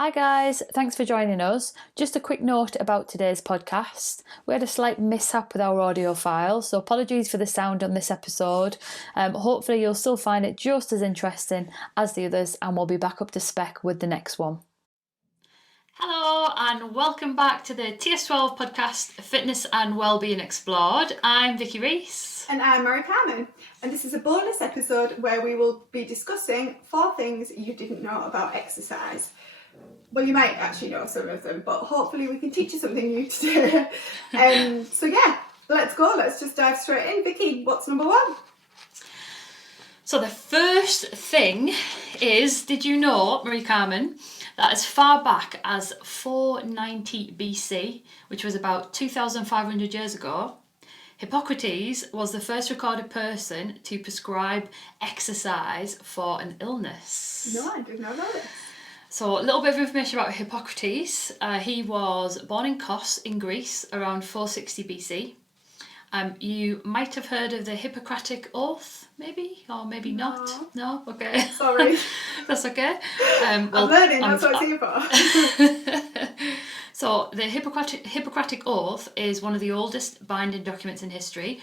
Hi guys, thanks for joining us. Just a quick note about today's podcast. We had a slight mishap with our audio file, so apologies for the sound on this episode. Hopefully you'll still find it just as interesting as the others, and we'll be back up to spec with the next one. Hello and welcome back to the TS12 podcast, Fitness and Wellbeing Explored. I'm Vicky Reese. And I'm Mary Carmen, and this is a bonus episode where we will be discussing 4 things you didn't know about exercise. Well, you might actually know some of them, but hopefully we can teach you something new today. So yeah, let's go. Let's just dive straight in. Vicky, what's number 1? So the first thing is, did you know, Marie Carmen, that as far back as 490 BC, which was about 2,500 years ago, Hippocrates was the first recorded person to prescribe exercise for an illness. No, I did not know this. So a little bit of information about Hippocrates. He was born in Kos in Greece around 460 BC. You might have heard of the Hippocratic Oath, maybe, or maybe not. No? Okay. Sorry. That's okay. I'm learning, that's what it's here for. So the Hippocratic Oath is one of the oldest binding documents in history.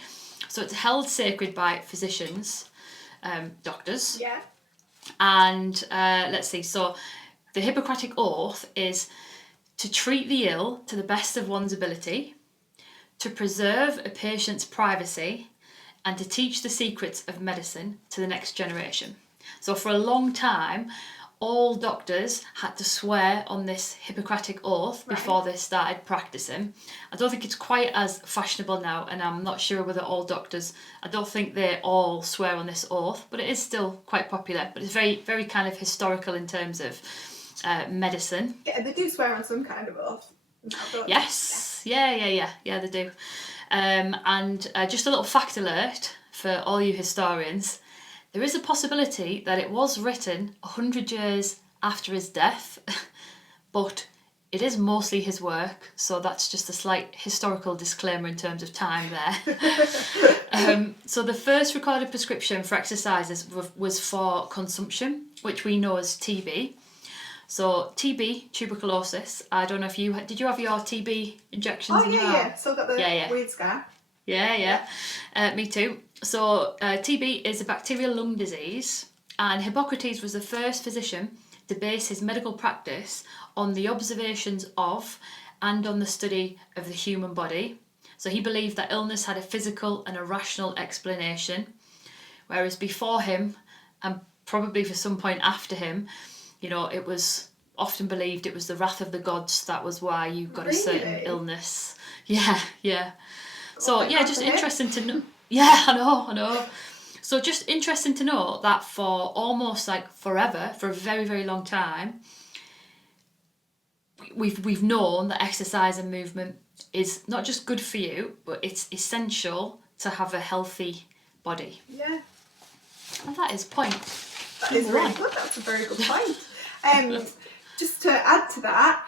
So it's held sacred by physicians, doctors. Yeah. And let's see, so the Hippocratic Oath is to treat the ill to the best of one's ability, to preserve a patient's privacy, and to teach the secrets of medicine to the next generation. So for a long time, all doctors had to swear on this Hippocratic Oath before they started practicing. I don't think it's quite as fashionable now, and I'm not sure whether all doctors, I don't think they all swear on this oath, but it is still quite popular. But it's very, very kind of historical in terms of medicine. Yeah, they do swear on some kind of oath. Yes, yeah, they do. And just a little fact alert for all you historians. There is a possibility that it was written 100 years after his death, but it is mostly his work, so that's just a slight historical disclaimer in terms of time there. So the first recorded prescription for exercises was for consumption, which we know as TB. So TB, tuberculosis, I don't know if did you have your TB injections in your arm? Yeah, still got the weird scar. Yeah. Me too. So TB is a bacterial lung disease, and Hippocrates was the first physician to base his medical practice on the observations of and on the study of the human body. So he believed that illness had a physical and a rational explanation, whereas before him, and probably for some point after him, it was often believed it was the wrath of the gods. That was why you got a certain illness. Yeah. So just interesting to know. Yeah, I know. So just interesting to know that for almost like forever, for a very, very long time, we've known that exercise and movement is not just good for you, but it's essential to have a healthy body. Yeah. And that is point. That is really good. That's a very good point. Just to add to that,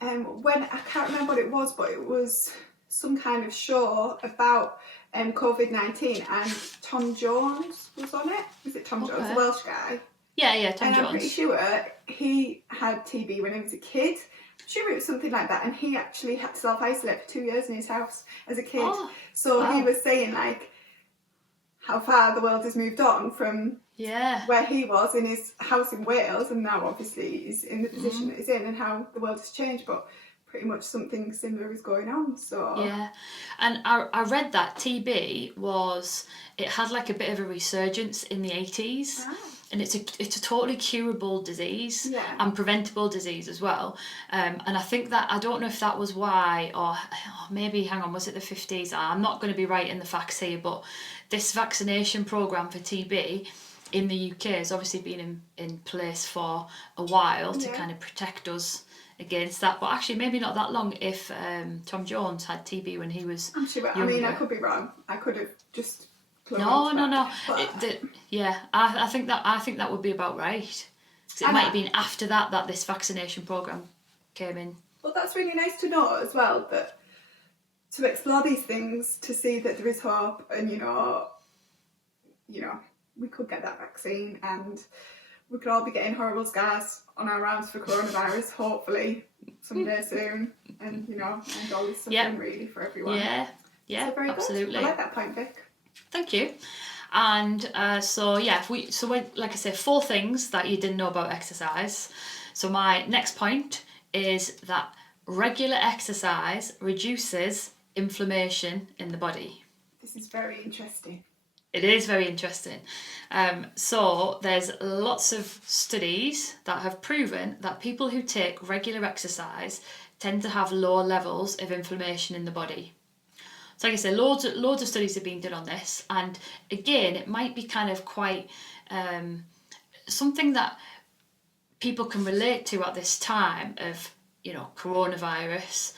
when I can't remember what it was, but it was some kind of show about COVID-19, and Tom Jones was on it. Was it Tom Jones, the Welsh guy? Yeah, Tom Jones. And I'm pretty sure he had TB when he was a kid. I'm sure it was something like that, and he actually had to self-isolate for 2 years in his house as a kid. He was saying like how far the world has moved on from where he was in his house in Wales, and now obviously he's in the position that he's in, and how the world has changed, but pretty much something similar is going on. So and I read that TB had like a bit of a resurgence in the 80s. And it's a totally curable disease and preventable disease as well. And I think that, I don't know if that was why, or maybe, was it the 50s? I'm not going to be right in the facts here, but this vaccination programme for TB in the UK has obviously been in place for a while to kind of protect us against that. But actually maybe not that long if Tom Jones had TB when he was younger. I mean, I could be wrong. I could have just... No. I think that would be about right. It might have been after that this vaccination programme came in. Well, that's really nice to know as well, that to explore these things, to see that there is hope, and we could get that vaccine, and we could all be getting horrible scars on our arms for coronavirus, hopefully someday soon. And, and all this suffering really for everyone. Yeah, so very absolutely. Good. I like that point, Vic. Thank you. And like I say, 4 things that you didn't know about exercise. So my next point is that regular exercise reduces inflammation in the body. This is very interesting. It is very interesting. So there's lots of studies that have proven that people who take regular exercise tend to have lower levels of inflammation in the body. So like I say, loads of studies have been done on this, and again, it might be kind of quite something that people can relate to at this time of, coronavirus.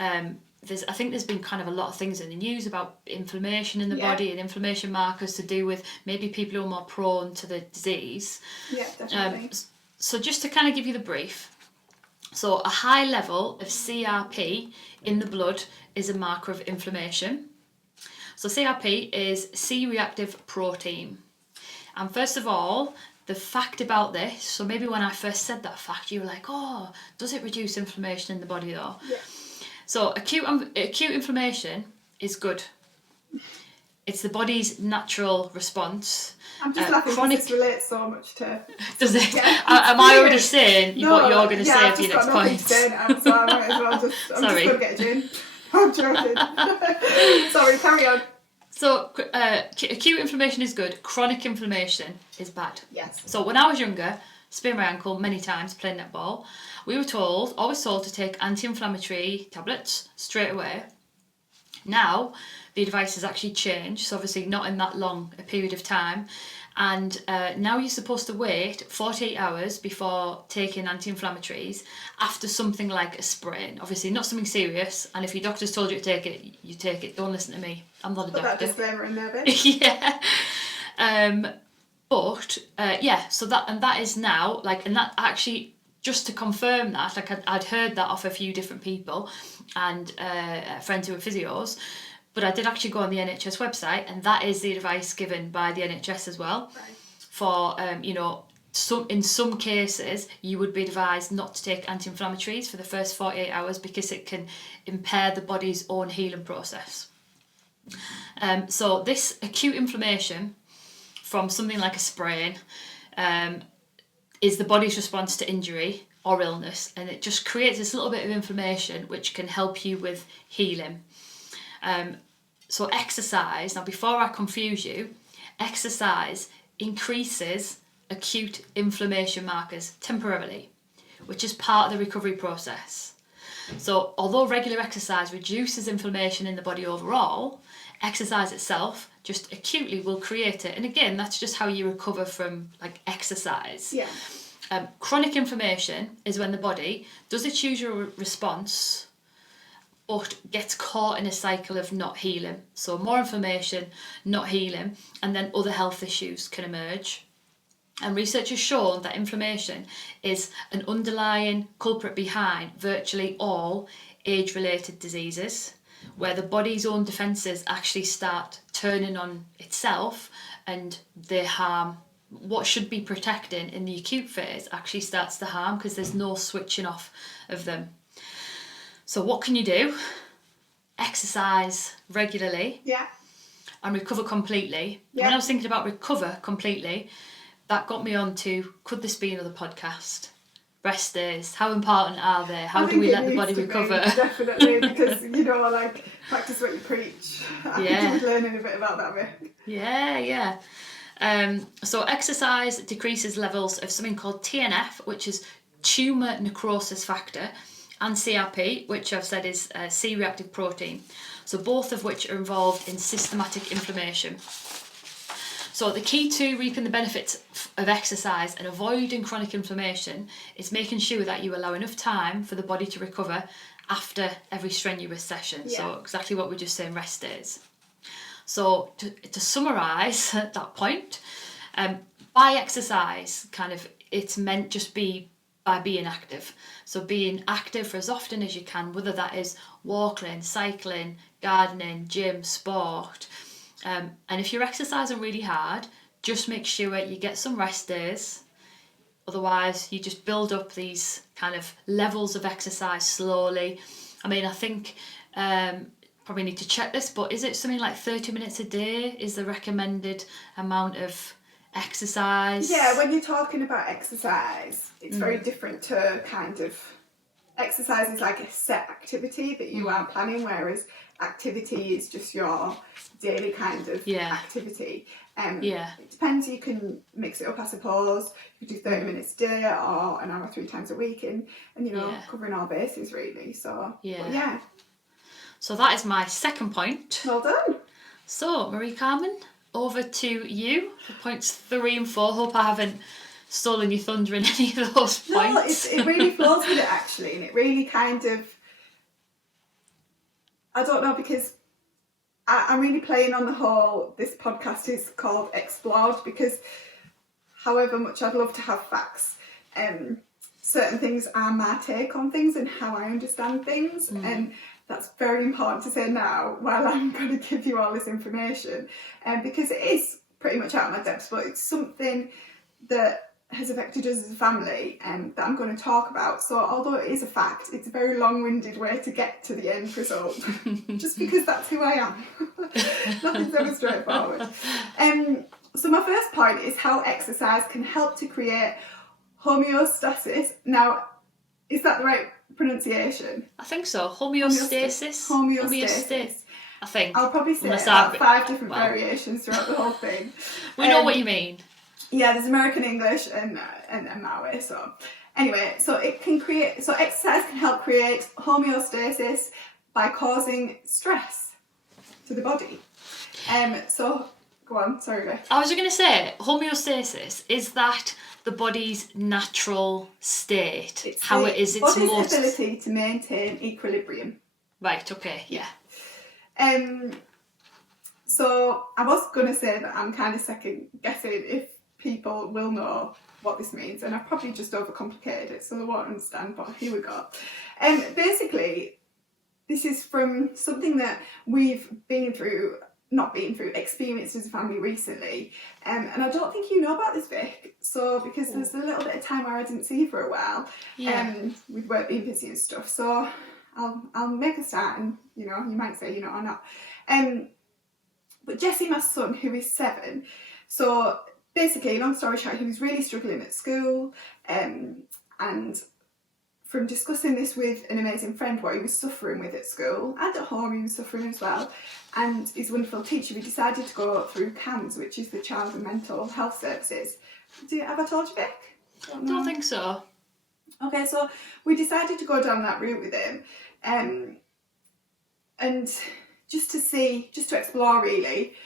I think there's been kind of a lot of things in the news about inflammation in the body and inflammation markers to do with maybe people who are more prone to the disease. Yeah, definitely. So just to kind of give you the brief. So a high level of CRP in the blood is a marker of inflammation. So CRP is C-reactive protein. And first of all, the fact about this, so maybe when I first said that fact, you were like, oh, does it reduce inflammation in the body though? Yeah. So acute inflammation is good. It's the body's natural response. I'm just laughing because this relates so much to... Does it? Yeah. Am I already saying what you're going to say for your next point? So I might as well just... I'm Sorry. just going to get a gin. I'm joking. Sorry, carry on. So acute inflammation is good. Chronic inflammation is bad. Yes. So when I was younger, sprained my ankle many times playing netball, we were always told to take anti-inflammatory tablets straight away. Now, the advice has actually changed, so obviously not in that long a period of time. And now you're supposed to wait 48 hours before taking anti-inflammatories after something like a sprain. Obviously not something serious, and if your doctor's told you to take it, you take it. Don't listen to me. I'm not a doctor. Put that disclaimer in there, babe. Yeah. So that is now, and that actually, just to confirm that, I'd heard that off a few different people and friends who were physios, but I did actually go on the NHS website, and that is the advice given by the NHS as well. Right. For, in some cases, you would be advised not to take anti-inflammatories for the first 48 hours because it can impair the body's own healing process. So this acute inflammation from something like a sprain is the body's response to injury or illness, and it just creates this little bit of inflammation which can help you with healing. So exercise, now before I confuse you, exercise increases acute inflammation markers temporarily, which is part of the recovery process. So although regular exercise reduces inflammation in the body overall, exercise itself just acutely will create it. And again, that's just how you recover from exercise. Yeah. Chronic inflammation is when the body does its usual response but gets caught in a cycle of not healing. So more inflammation, not healing, and then other health issues can emerge. And research has shown that inflammation is an underlying culprit behind virtually all age-related diseases, where the body's own defences actually start turning on itself, and they harm what should be protecting in the acute phase actually starts to harm because there's no switching off of them. So what can you do? Exercise regularly. Yeah. And recover completely. Yeah. When I was thinking about recover completely, that got me on to, could this be another podcast? Rest days, how important are they? How do we let the body recover? Definitely, because, practice what you preach. I think you're learning a bit about that, Rick. Yeah. So exercise decreases levels of something called TNF, which is tumour necrosis factor, and CRP, which I've said is C-reactive protein. So both of which are involved in systematic inflammation. So the key to reaping the benefits of exercise and avoiding chronic inflammation is making sure that you allow enough time for the body to recover after every strenuous session. Yeah. So exactly what we're just saying, rest days. So to summarise that point, by exercise, it's meant just be by being active. So being active for as often as you can, whether that is walking, cycling, gardening, gym, sport. And if you're exercising really hard, just make sure you get some rest days, Otherwise, you just build up these kind of levels of exercise slowly. I mean, I think probably need to check this, but is it something like 30 minutes a day is the recommended amount of exercise? Yeah, when you're talking about exercise, it's very different to kind of... Exercise is like a set activity that you are planning, whereas activity is just your daily kind of activity. It depends, you can mix it up, I suppose. You could do 30 minutes a day or an hour 3 times a week, and you know, covering all bases really. So yeah. So that is my second point. Well done. So Marie Carmen, over to you for points 3 and 4. Hope I haven't stolen your thunder in any of those points. No, it really flows with it actually, and it really kind of, I don't know, because I'm really playing on the whole, this podcast is called Explored, because however much I'd love to have facts, certain things are my take on things and how I understand things, and that's very important to say now while I'm going to give you all this information, because it is pretty much out of my depths, but it's something that has affected us as a family that I'm going to talk about. So although it is a fact, it's a very long-winded way to get to the end result, just because that's who I am. Nothing's ever straightforward. So my first point is how exercise can help to create homeostasis. Now, is that the right pronunciation? I think so. Homeostasis. I think. I'll probably say about 5 different variations throughout the whole thing. We know what you mean. Yeah, there's American English and Maui. So anyway, so exercise can help create homeostasis by causing stress to the body. So go on, sorry Rick. I was going to say, homeostasis, is that the body's natural state? It's how it is its body's most ability to maintain equilibrium. Right, okay, yeah. So I was going to say that I'm kind of second guessing if people will know what this means, and I've probably just overcomplicated it so they won't understand, but here we go. Basically, this is from something that we've experienced as a family recently, and I don't think you know about this, Vic, so because there's a little bit of time where I didn't see you for a while, with work being busy and stuff, so I'll make a start, and you know, you might say you know or not. But Jesse, my son, who is 7, so basically, long story short, he was really struggling at school, and from discussing this with an amazing friend, what he was suffering with at school and at home, he was suffering as well, and his wonderful teacher, we decided to go through CAMS, which is the Child and Mental Health Services. Have I told you, Vic? Don't think so. Okay, so we decided to go down that route with him, and just to explore really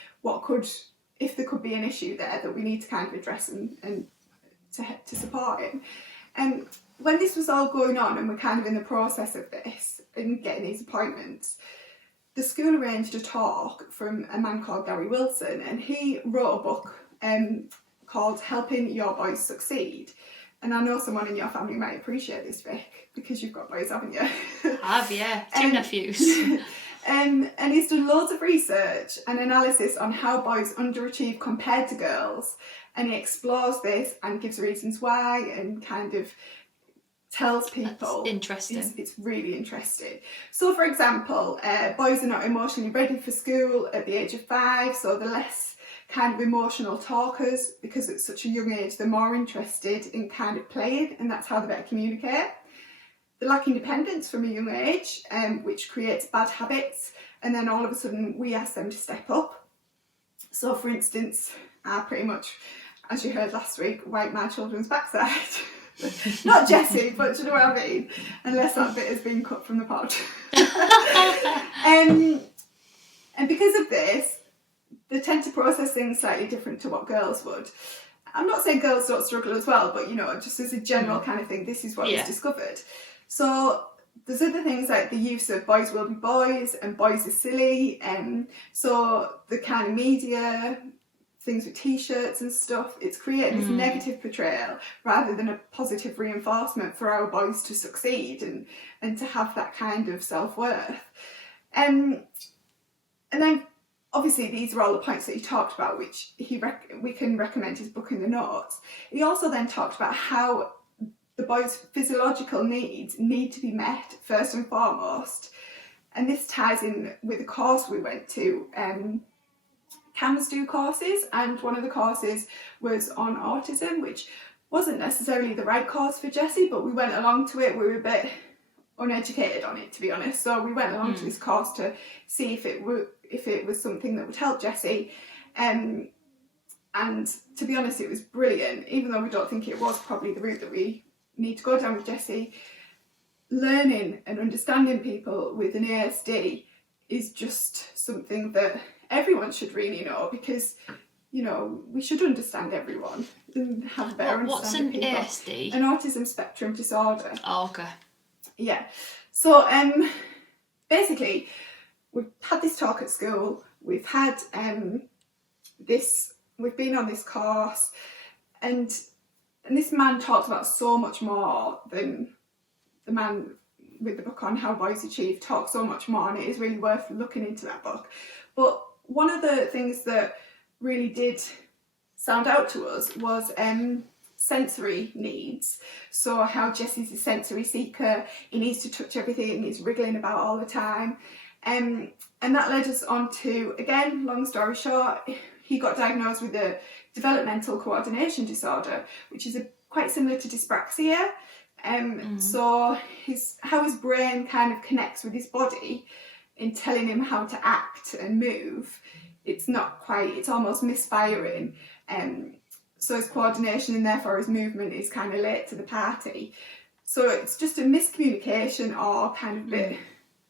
if there could be an issue there that we need to kind of address and to support him. And when this was all going on and we're kind of in the process of this and getting these appointments, the school arranged a talk from a man called Gary Wilson, and he wrote a book called Helping Your Boys Succeed. And I know someone in your family might appreciate this, Vic, because you've got boys, haven't you? I have, yeah. 2 nephews. And he's done loads of research and analysis on how boys underachieve compared to girls, and he explores this and gives reasons why and kind of tells people. That's interesting. It's really interesting. So for example, boys are not emotionally ready for school at the age of 5, so they're less kind of emotional talkers, because at such a young age they're more interested in kind of playing, and that's how they better communicate. They lack independence from a young age, which creates bad habits, and then all of a sudden we ask them to step up. So for instance, I pretty much, as you heard last week, wipe my children's backside. Not Jessie, but do you know what I mean? Unless that bit has been cut from the pod. And because of this, they tend to process things slightly different to what girls would. I'm not saying girls don't struggle as well, but you know, just as a general kind of thing, this is what was discovered. So there's other things like the use of boys will be boys and boys are silly, and so the kind of media, things with t-shirts and stuff, it's creating this negative portrayal rather than a positive reinforcement for our boys to succeed and to have that kind of self-worth. And then obviously these are all the points that he talked about, which we can recommend his book in the notes. He also then talked about how the boy's physiological needs need to be met first and foremost. And this ties in with a course we went to. CAMS do courses, and one of the courses was on autism, which wasn't necessarily the right course for Jessie, but we went along to it. We were a bit uneducated on it, to be honest, so we went along to this course to see if it was something that would help Jessie, and to be honest, it was brilliant. Even though we don't think it was probably the route that we need to go down with Jessie, learning and understanding people with an ASD is just something that everyone should really know, because we should understand everyone and have a better understanding of people. What's an ASD? An autism spectrum disorder. Oh, okay. Yeah. So basically, we've had this talk at school. We've had we've been on this course, and this man talks about so much more than the man with the book on How Boys Achieve talks so much more, and it is really worth looking into that book. But one of the things that really did sound out to us was sensory needs. So how Jessie's a sensory seeker, he needs to touch everything, he's wriggling about all the time. And that led us on to, again, long story short, he got diagnosed with a developmental coordination disorder, which is quite similar to dyspraxia. So how his brain kind of connects with his body in telling him how to act and move, it's almost misfiring. So his coordination and therefore his movement is kind of late to the party. So it's just a miscommunication, or kind of a bit,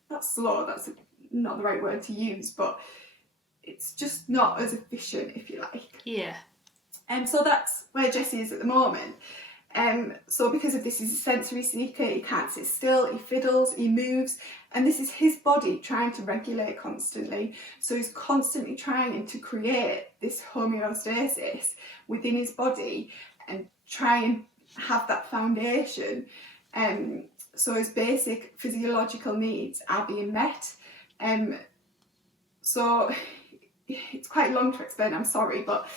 that's slow, that's not the right word to use, but it's just not as efficient, if you like. Yeah. So that's where Jessie is at the moment. So because of this, he's a sensory seeker, he can't sit still, he fiddles, he moves, and this is his body trying to regulate constantly. So he's constantly trying to create this homeostasis within his body and try and have that foundation. So his basic physiological needs are being met. So it's quite long to explain, I'm sorry, but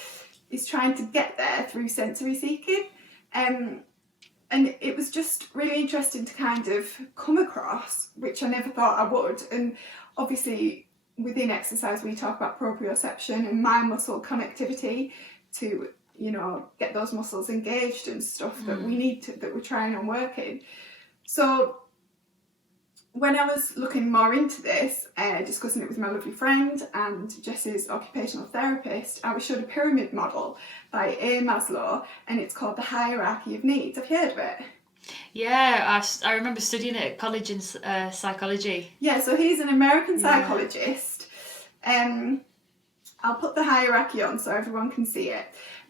he's trying to get there through sensory seeking. And it was just really interesting to kind of come across, which I never thought I would. And obviously within exercise we talk about proprioception and mind-muscle connectivity to, get those muscles engaged and stuff that we need to, that we're trying on working. So when I was looking more into this, discussing it with my lovely friend and Jessie's occupational therapist, I was showed a pyramid model by A. Maslow, and it's called the hierarchy of needs. Have you heard of it? Yeah, I remember studying it at college in psychology. Yeah, so he's an American psychologist. I'll put the hierarchy on so everyone can see it.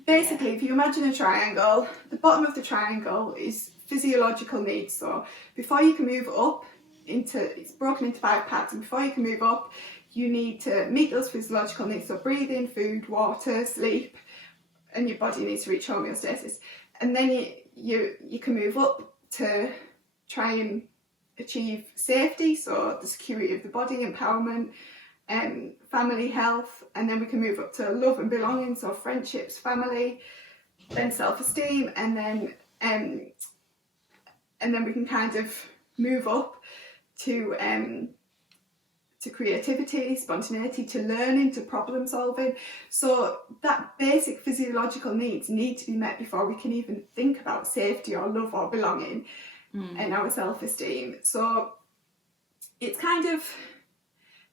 Basically, if you imagine a triangle, the bottom of the triangle is physiological needs. So before you can move up, it's broken into 5 parts, and before you can move up, you need to meet those physiological needs. So breathing, food, water, sleep, and your body needs to reach homeostasis. And then you can move up to try and achieve safety, so the security of the body, empowerment, family health, and then we can move up to love and belonging, so friendships, family, then self-esteem, and then we can kind of move up to creativity, spontaneity, to learning, to problem solving. So that basic physiological needs need to be met before we can even think about safety or love or belonging and our self-esteem. So it's kind of,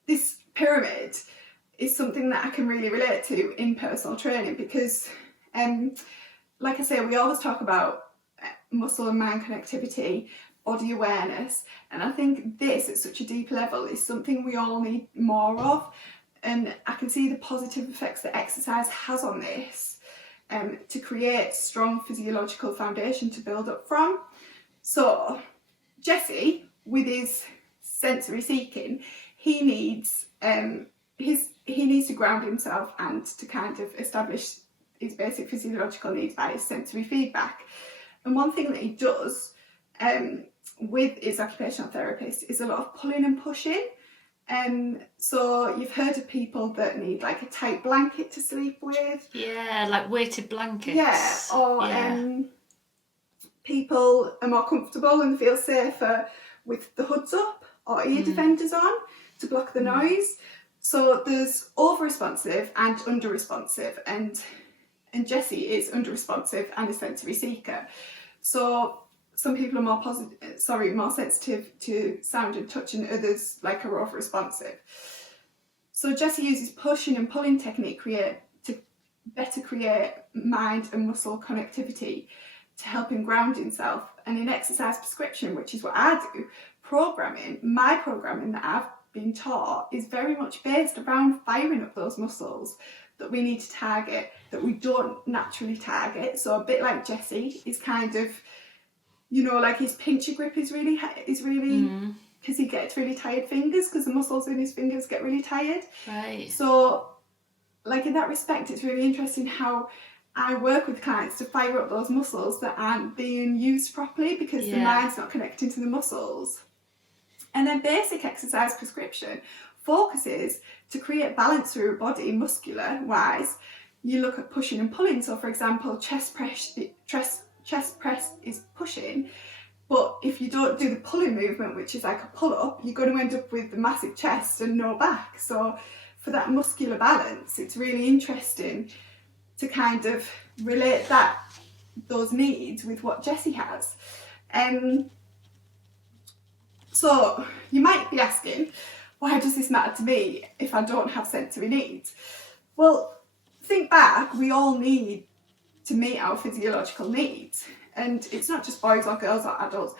this pyramid is something that I can really relate to in personal training, because like I say, we always talk about muscle and mind connectivity, body awareness, and I think this at such a deep level is something we all need more of, and I can see the positive effects that exercise has on this, to create strong physiological foundation to build up from. So Jessie, with his sensory seeking, he needs to ground himself and to kind of establish his basic physiological needs by his sensory feedback. And one thing that he does with his occupational therapist is a lot of pulling and pushing. So you've heard of people that need like a tight blanket to sleep with. Yeah, like weighted blankets. Yeah, or people are more comfortable and feel safer with the hoods up or ear defenders on to block the noise. So there's over-responsive and under-responsive, and Jessie is under-responsive and a sensory seeker. So some people are more sensitive to sound and touch, and others like are over-responsive. So Jessie uses pushing and pulling technique to better create mind and muscle connectivity to help him ground himself. And in exercise prescription, which is what I do, my programming that I've been taught is very much based around firing up those muscles that we need to target, that we don't naturally target. So a bit like Jessie is kind of, you know, like his pincher grip is really because he gets really tired fingers because the muscles in his fingers get really tired. Right. So like in that respect, it's really interesting how I work with clients to fire up those muscles that aren't being used properly because the mind's not connecting to the muscles. And then basic exercise prescription focuses to create balance through your body, muscular wise. You look at pushing and pulling. So for example, chest press is pushing, but if you don't do the pulling movement, which is like a pull up, you're going to end up with the massive chest and no back. So for that muscular balance, it's really interesting to kind of relate those needs with what Jessie has. So you might be asking, why does this matter to me if I don't have sensory needs? Well, think back, we all need to meet our physiological needs. And it's not just boys or girls or adults.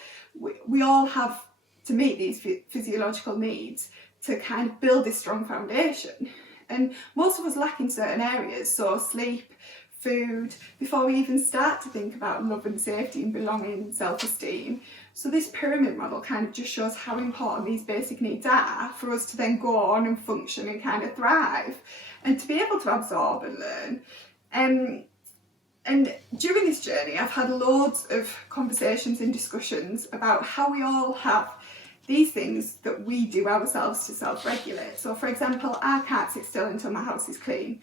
We all have to meet these physiological needs to kind of build this strong foundation. And most of us lack in certain areas, so sleep, food, before we even start to think about love and safety and belonging and self-esteem. So this pyramid model kind of just shows how important these basic needs are for us to then go on and function and kind of thrive and to be able to absorb and learn. And during this journey, I've had loads of conversations and discussions about how we all have these things that we do ourselves to self-regulate. So for example, I can't sit still until my house is clean.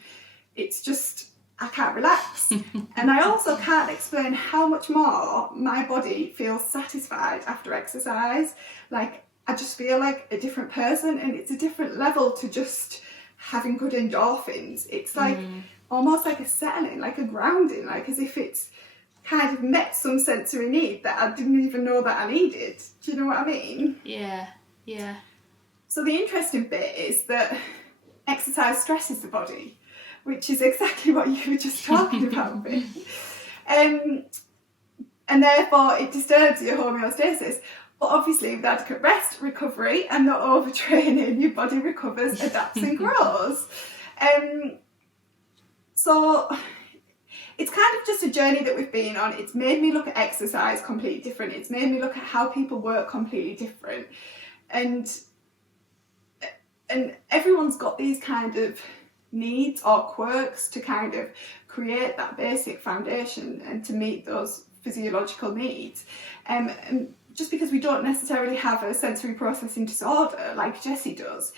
It's just, I can't relax. And I also can't explain how much more my body feels satisfied after exercise. Like, I just feel like a different person, and it's a different level to just having good endorphins. It's like almost like a settling, like a grounding, like as if it's kind of met some sensory need that I didn't even know that I needed. Do you know what I mean? Yeah. So the interesting bit is that exercise stresses the body, which is exactly what you were just talking about, Ben. And therefore it disturbs your homeostasis. But obviously with adequate rest, recovery and not overtraining, your body recovers, adapts and grows. So it's kind of just a journey that we've been on. It's made me look at exercise completely different. It's made me look at how people work completely different. And everyone's got these kind of needs or quirks to kind of create that basic foundation and to meet those physiological needs. And just because we don't necessarily have a sensory processing disorder like Jessie does,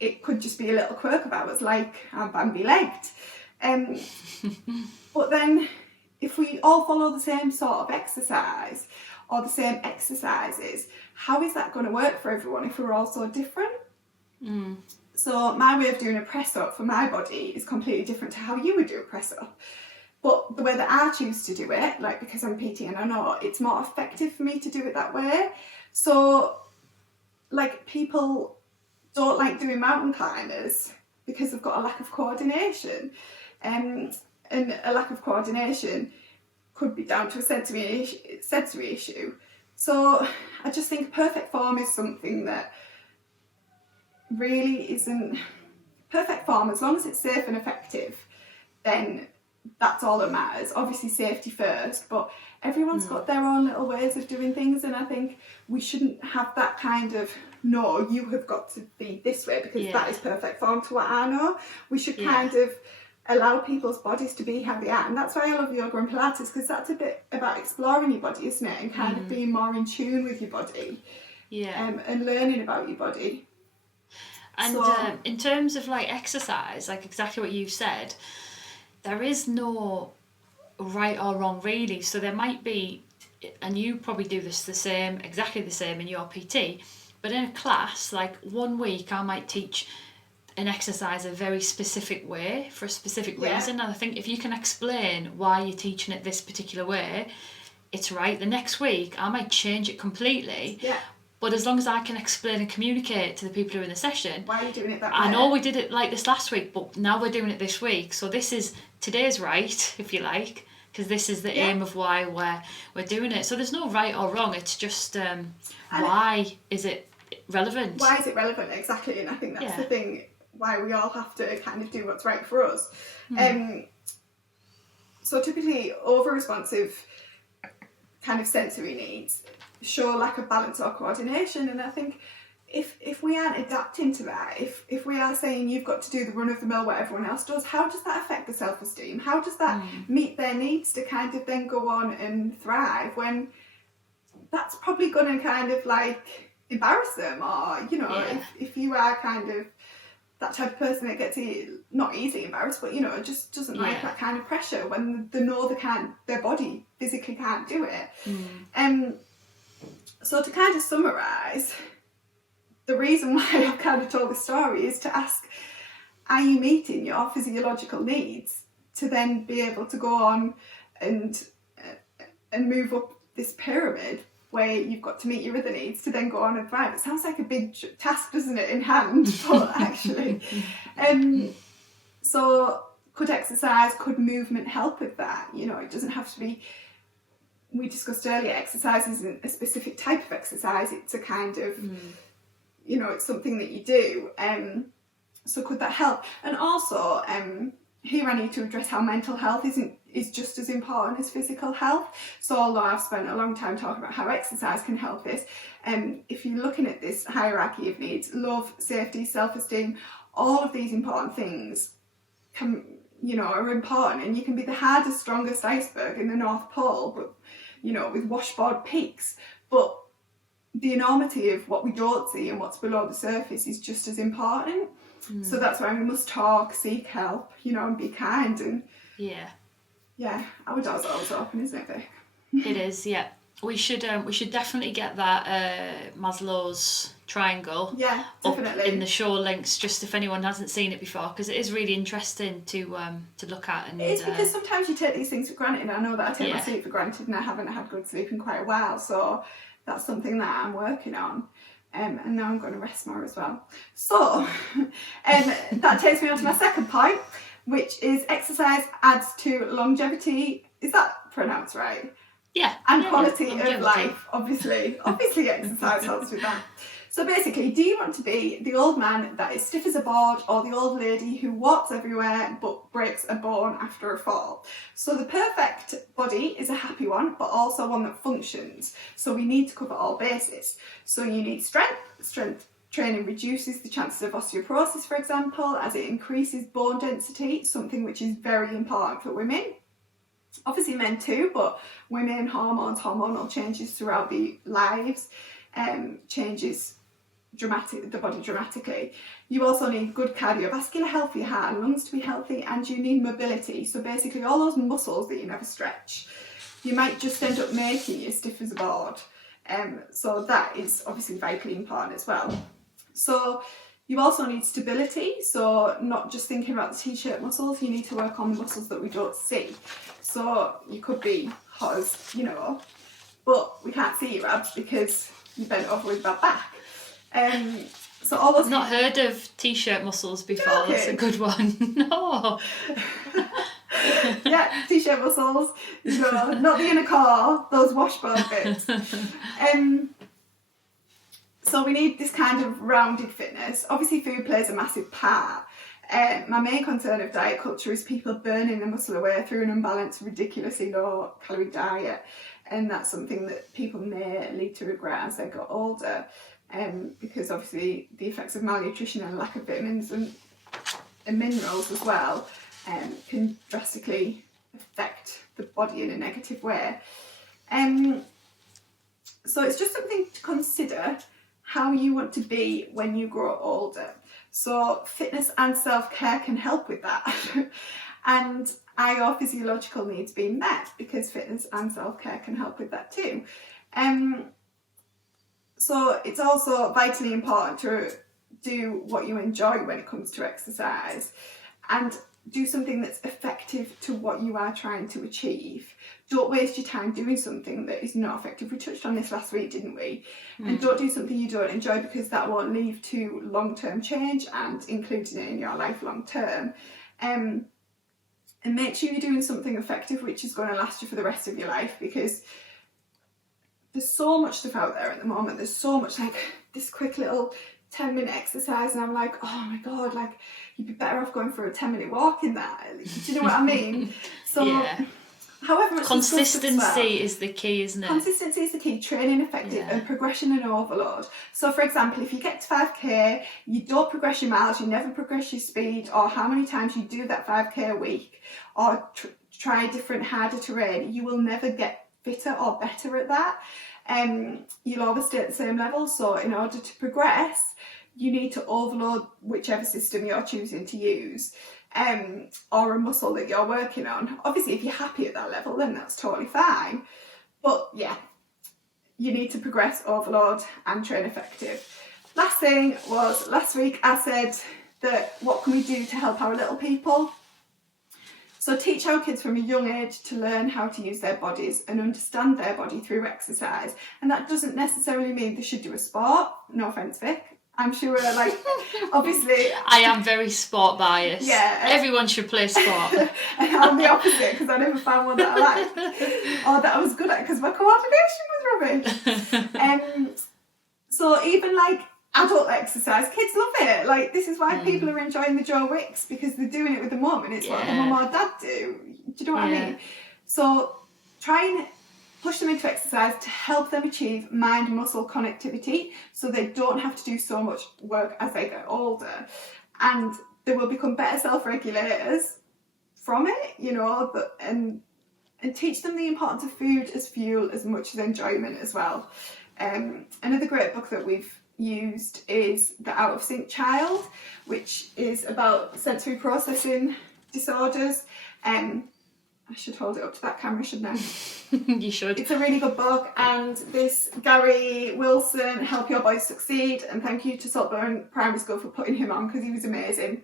it could just be a little quirk of ours, like I'm Bambi-legged. But then if we all follow the same sort of exercise or the same exercises, how is that going to work for everyone if we're all so different? So my way of doing a press up for my body is completely different to how you would do a press up. But the way that I choose to do it, like because I'm PT and I know it's more effective for me to do it that way. So like people don't like doing mountain climbers because they've got a lack of coordination. And a lack of coordination could be down to a sensory issue. So I just think perfect form is something that really isn't perfect form. As long as it's safe and effective, then that's all that matters. Obviously safety first, but everyone's got their own little ways of doing things, and I think we shouldn't have that kind of, no, you have got to be this way because that is perfect form to what I know. We should kind of allow people's bodies to be how they are, and that's why I love yoga and Pilates, because that's a bit about exploring your body, isn't it, and kind of being more in tune with your body and learning about your body. And in terms of like exercise, like exactly what you said, there is no right or wrong really. So there might be, and you probably do this exactly the same in your PT, but in a class, like 1 week I might teach an exercise a very specific way for a specific reason. And I think if you can explain why you're teaching it this particular way, it's right. The next week I might change it completely. Yeah. But as long as I can explain and communicate to the people who are in the session, why are you doing it that way? I know we did it like this last week, but now we're doing it this week. So today's right, if you like, because this is the aim of why we're doing it. So there's no right or wrong. It's just why is it relevant? Why is it relevant? Exactly. And I think that's the thing, why we all have to kind of do what's right for us. So typically over-responsive kind of sensory needs show lack of balance or coordination, and I think if we aren't adapting to that, if we are saying you've got to do the run-of-the-mill what everyone else does, how does that affect the self-esteem? How does that meet their needs to kind of then go on and thrive, when that's probably going to kind of like embarrass them, or if you are kind of that type of person that gets not easily embarrassed, but just doesn't like that kind of pressure when they know their body physically can't do it. So to kind of summarise, the reason why I've kind of told the story is to ask, are you meeting your physiological needs to then be able to go on and move up this pyramid where you've got to meet your other needs to then go on and thrive? It sounds like a big task, doesn't it, in hand, but actually. So could movement help with that? It doesn't have to be, we discussed earlier, exercise isn't a specific type of exercise, it's a kind of, it's something that you do. So could that help? And also, here I need to address how mental health is just as important as physical health. So although I've spent a long time talking about how exercise can help this, if you're looking at this hierarchy of needs, love, safety, self-esteem, all of these important things are important, and you can be the hardest, strongest iceberg in the North Pole, but with washboard peaks, but the enormity of what we don't see and what's below the surface is just as important. So that's why we must talk, seek help, and be kind. And our door's always open, isn't it, Vic? It is, yeah. We should definitely get that Maslow's triangle up in the show links, just if anyone hasn't seen it before, because it is really interesting to look at. And it is, because sometimes you take these things for granted. I know that I take my sleep for granted, and I haven't had good sleep in quite a while, so that's something that I'm working on. And now I'm going to rest more as well. So that takes me on to my second point, which is exercise adds to longevity. Is that pronounced right? Yeah. And quality of life, obviously. Obviously exercise helps with that. So basically, do you want to be the old man that is stiff as a board, or the old lady who walks everywhere but breaks a bone after a fall? So the perfect body is a happy one, but also one that functions. So we need to cover all bases. So you need strength. Strength training reduces the chances of osteoporosis, for example, as it increases bone density, something which is very important for women. Obviously men too, but women, hormonal changes throughout the lives, changes the body dramatically. You also need good cardiovascular health for your heart and lungs to be healthy, and you need mobility. So basically all those muscles that you never stretch, you might just end up making you stiff as a board. So that is obviously vitally important as well. So you also need stability, so not just thinking about the t-shirt muscles, you need to work on the muscles that we don't see. So you could be hot as, but we can't see your abs because you bent over with bad back. So all those... Not heard of t-shirt muscles before, okay. That's a good one. No. Yeah, t-shirt muscles, not the inner core, those washboard bits. So we need this kind of rounded fitness. Obviously food plays a massive part. My main concern of diet culture is people burning their muscle away through an unbalanced, ridiculously low calorie diet, and that's something that people may lead to regret as they get older, because obviously the effects of malnutrition and lack of vitamins and minerals as well can drastically affect the body in a negative way. So it's just something to consider how you want to be when you grow older. So fitness and self-care can help with that. And our physiological needs being met, because fitness and self-care can help with that too. So it's also vitally important to do what you enjoy when it comes to exercise, and do something that's effective to what you are trying to achieve. Don't waste your time doing something that is not effective. We touched on this last week, didn't we? And don't do something you don't enjoy, because that won't lead to long-term change and including it in your life long-term. And make sure you're doing something effective which is going to last you for the rest of your life, because there's so much stuff out there at the moment. There's so much, like this quick little 10-minute exercise, and I'm like, oh my god, like you'd be better off going for a 10-minute walk in that. Do you know what I mean? So yeah. However much consistency is the key, isn't it? Consistency is the key. Training effective and progression and overload. So for example, if you get to 5k, you don't progress your miles, you never progress your speed, or how many times you do that 5k a week, or try different harder terrain, you will never get fitter or better at that. You'll always stay at the same level. So in order to progress, you need to overload whichever system you're choosing to use, or a muscle that you're working on. Obviously, if you're happy at that level, then that's totally fine. But yeah, you need to progress, overload, and train effective. Last thing was, last week I said that what can we do to help our little people? So teach our kids from a young age to learn how to use their bodies and understand their body through exercise. And that doesn't necessarily mean they should do a sport. No offence, Vic. I'm sure, like, obviously... I am very sport biased. Yeah. Everyone should play sport. And I'm the opposite, because I never found one that I liked. Or that I was good at, because my coordination was rubbish. So even, like, adult exercise, kids love it. Like, this is why people are enjoying the Joe Wicks, because they're doing it with the mum, and it's what the mum or dad do. Do you know what I mean? So try and push them into exercise to help them achieve mind-muscle connectivity, so they don't have to do so much work as they get older, and they will become better self-regulators from it, you know, and teach them the importance of food as fuel as much as enjoyment as well. Another great book that we've used is The Out of Sync Child, which is about sensory processing disorders. I should hold it up to that camera, shouldn't I? You should. It's a really good book, and this Gary Wilson, Help Your Boys Succeed, and thank you to Saltburn Primary School for putting him on, because he was amazing.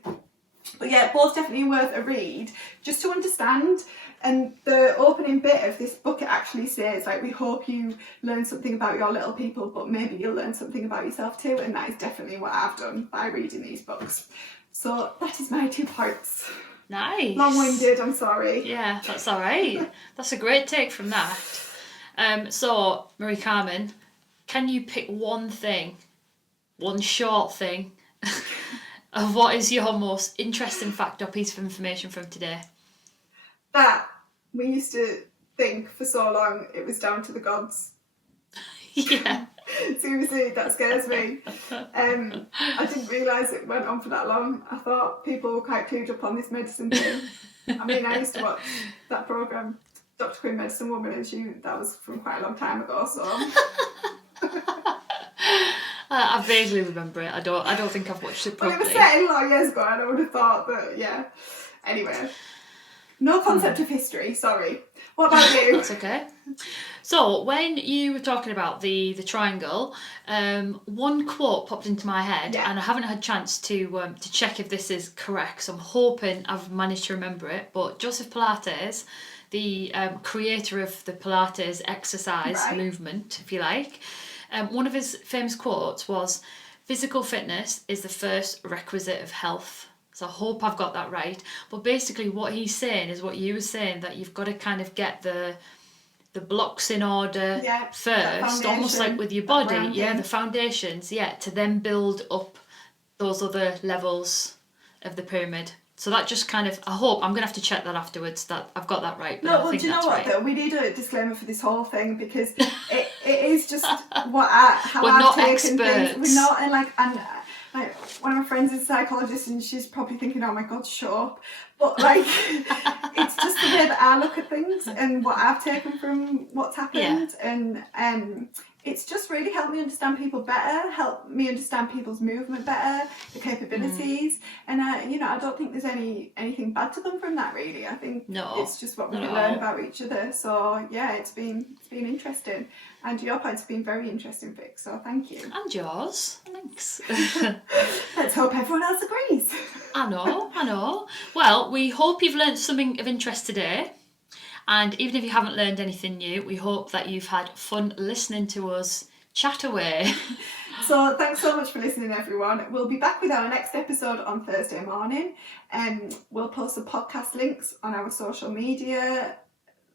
But yeah, both definitely worth a read, just to understand. And the opening bit of this book, it actually says, like, we hope you learn something about your little people, but maybe you'll learn something about yourself too, and that is definitely what I've done by reading these books. So that is my 2 parts. Nice. Long-winded, I'm sorry. Yeah, that's all right. That's a great take from that. So, Marie Carmen, can you pick one thing, one short thing, of what is your most interesting fact or piece of information from today? That we used to think for so long it was down to the gods. Yeah. Seriously, that scares me. I didn't realise it went on for that long. I thought people were quite clued up on this medicine thing. I mean, I used to watch that programme, Dr. Queen Medicine Woman, and that was from quite a long time ago, so... I vaguely remember it. I don't think I've watched it properly. Well, it was set a lot of years ago, and I would have thought that, yeah. Anyway. No concept of history, sorry. What about you? That's okay. So, when you were talking about the triangle, one quote popped into my head, and I haven't had a chance to check if this is correct, so I'm hoping I've managed to remember it. But Joseph Pilates, the creator of the Pilates exercise movement, if you like, one of his famous quotes was, "Physical fitness is the first requisite of health." So I hope I've got that right. But basically what he's saying is what you were saying, that you've got to kind of get the blocks in order first, almost like with your body. The foundations, to then build up those other levels of the pyramid. So that just kind of, I hope, I'm going to have to check that afterwards, that I've got that right. But no, well, do you know what, though? We need a disclaimer for this whole thing, because it is just how I've taken experts. Things. We're not, like, one of my friends is a psychologist, and she's probably thinking, oh my god, shut up. But like, it's just the way that I look at things and what I've taken from what's happened. And it's just really helped me understand people better, helped me understand people's movement better, the capabilities, and I don't think there's anything bad to them from that, really. I think it's just what we can learn about each other. So yeah, it's been interesting, and your points have been very interesting, Vic. So thank you. And yours, thanks. Let's hope everyone else agrees. I know. Well, we hope you've learned something of interest today. And even if you haven't learned anything new, we hope that you've had fun listening to us chat away. So thanks so much for listening, everyone. We'll be back with our next episode on Thursday morning, and we'll post the podcast links on our social media,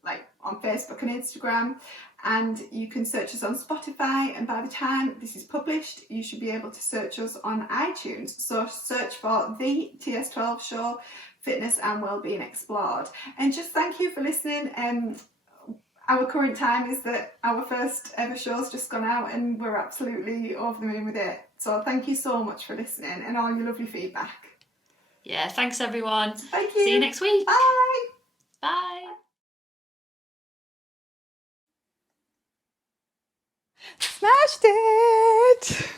like on Facebook and Instagram, and you can search us on Spotify, and by the time this is published, you should be able to search us on iTunes. So search for the TS12 Show, Fitness and Wellbeing Explored. And just thank you for listening. Our current time is that our first ever show's just gone out, and we're absolutely over the moon with it. So thank you so much for listening and all your lovely feedback. Yeah, thanks everyone. Thank you. See you next week. Bye. Bye. Smashed it!